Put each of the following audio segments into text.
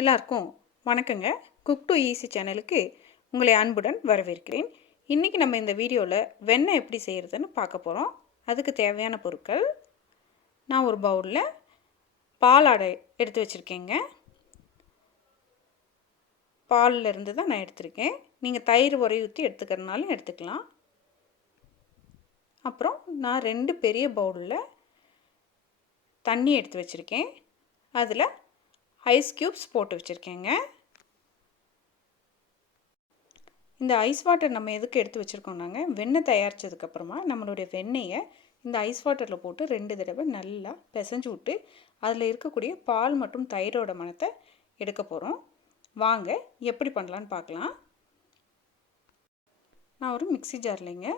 எல்லாருக்கும் வணக்கங்க. Cook to easy சேனலுக்கு உங்களை அன்புடன் வரவேற்கிறேன். இன்றைக்கி நம்ம இந்த வீடியோவில் வெண்ணெய் எப்படி செய்கிறதுன்னு பார்க்க போகிறோம். அதுக்கு தேவையான பொருட்கள், நான் ஒரு பவுலில் பாலாடை எடுத்து வச்சுருக்கேங்க. பாலில் இருந்து தான் நான் எடுத்திருக்கேன். நீங்கள் தயிர் உரை ஊற்றி எடுத்துக்கிறதுனாலும் எடுத்துக்கலாம். அப்புறம் நான் 2 பெரிய பவுலில் தண்ணி எடுத்து வச்சுருக்கேன். அதில் ஐஸ் க்யூப்ஸ் போட்டு வச்சுருக்கேங்க. இந்த ஐஸ் வாட்டர் நம்ம எதுக்கு எடுத்து வச்சுருக்கோம்னாங்க, வெண்ணெய் தயாரித்ததுக்கப்புறமா நம்மளுடைய வெண்ணெயை இந்த ஐஸ் வாட்டரில் போட்டு 2 தடவை நல்லா பிசைஞ்சு விட்டு அதில் இருக்கக்கூடிய பால் மற்றும் தயிரோட மணத்தை எடுக்க போகிறோம். வாங்க எப்படி பண்ணலான்னு பார்க்கலாம். நான் ஒரு மிக்ஸி ஜார்லைங்க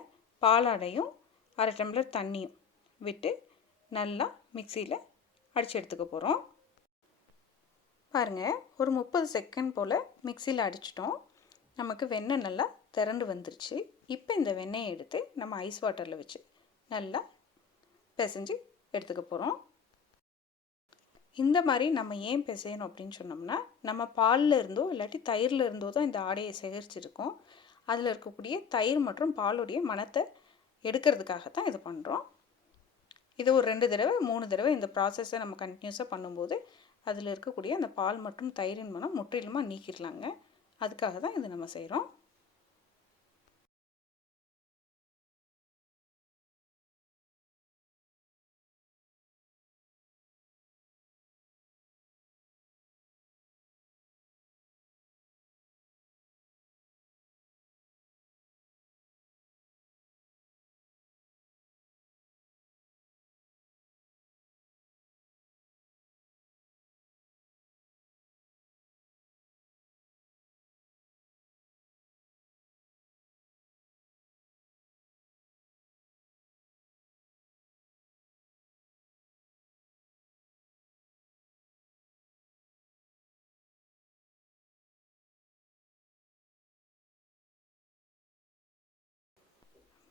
பாலாடையும் 1/2 டம்ளர் தண்ணியும் விட்டு நல்லா மிக்சியில் அடித்து எடுத்துக்க போகிறோம். பாருங்கள், ஒரு 30 செகண்ட் போல் மிக்சியில் அடிச்சிட்டோம். நமக்கு வெண்ணெய் நல்லா திரண்டு வந்துருச்சு. இப்போ இந்த வெண்ணெயை எடுத்து நம்ம ஐஸ் வாட்டரில் வச்சு நல்லா பிசைஞ்சு எடுத்துக்க போகிறோம். இந்த மாதிரி நம்ம ஏன் பிசையணும் அப்படின்னு சொன்னோம்னா, நம்ம பாலில் இருந்தோ இல்லாட்டி தயிரில் இருந்தோ தான் இந்த ஆடையை சேகரிச்சிருக்கோம். அதில் இருக்கக்கூடிய தயிர் மற்றும் பாலுடைய மணத்தை எடுக்கிறதுக்காக தான் இது பண்ணுறோம். இது ஒரு 2 தடவை 3 தடவை இந்த ப்ராசஸை நம்ம கண்டினியூஸாக பண்ணும்போது அதில் இருக்கக்கூடிய அந்த பால் மற்றும் தயிரின் மனம் முற்றிலுமாக நீக்கிடலாங்க. அதுக்காக தான் இது நம்ம செய்கிறோம்.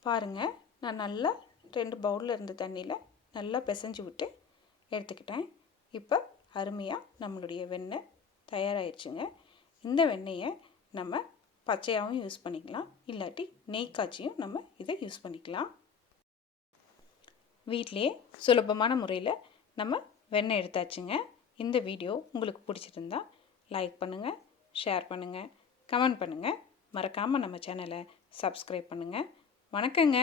பாருங்கள், நான் நல்லா 2 பவுலில் இருந்த தண்ணியில் நல்லா பிசைஞ்சு விட்டு எடுத்துக்கிட்டேன். இப்போ அருமையாக நம்மளுடைய வெண்ணெய் தயாராகிடுச்சுங்க. இந்த வெண்ணெயை நம்ம பச்சையாகவும் யூஸ் பண்ணிக்கலாம், இல்லாட்டி நெய் காய்ச்சியும் நம்ம இதை யூஸ் பண்ணிக்கலாம். வீட்டிலையே சுலபமான முறையில் நம்ம வெண்ணெய் எடுத்தாச்சுங்க. இந்த வீடியோ உங்களுக்கு பிடிச்சிருந்தா லைக் பண்ணுங்கள், ஷேர் பண்ணுங்கள், கமெண்ட் பண்ணுங்கள். மறக்காமல் நம்ம சேனலை சப்ஸ்கிரைப் பண்ணுங்கள். வணக்கங்க.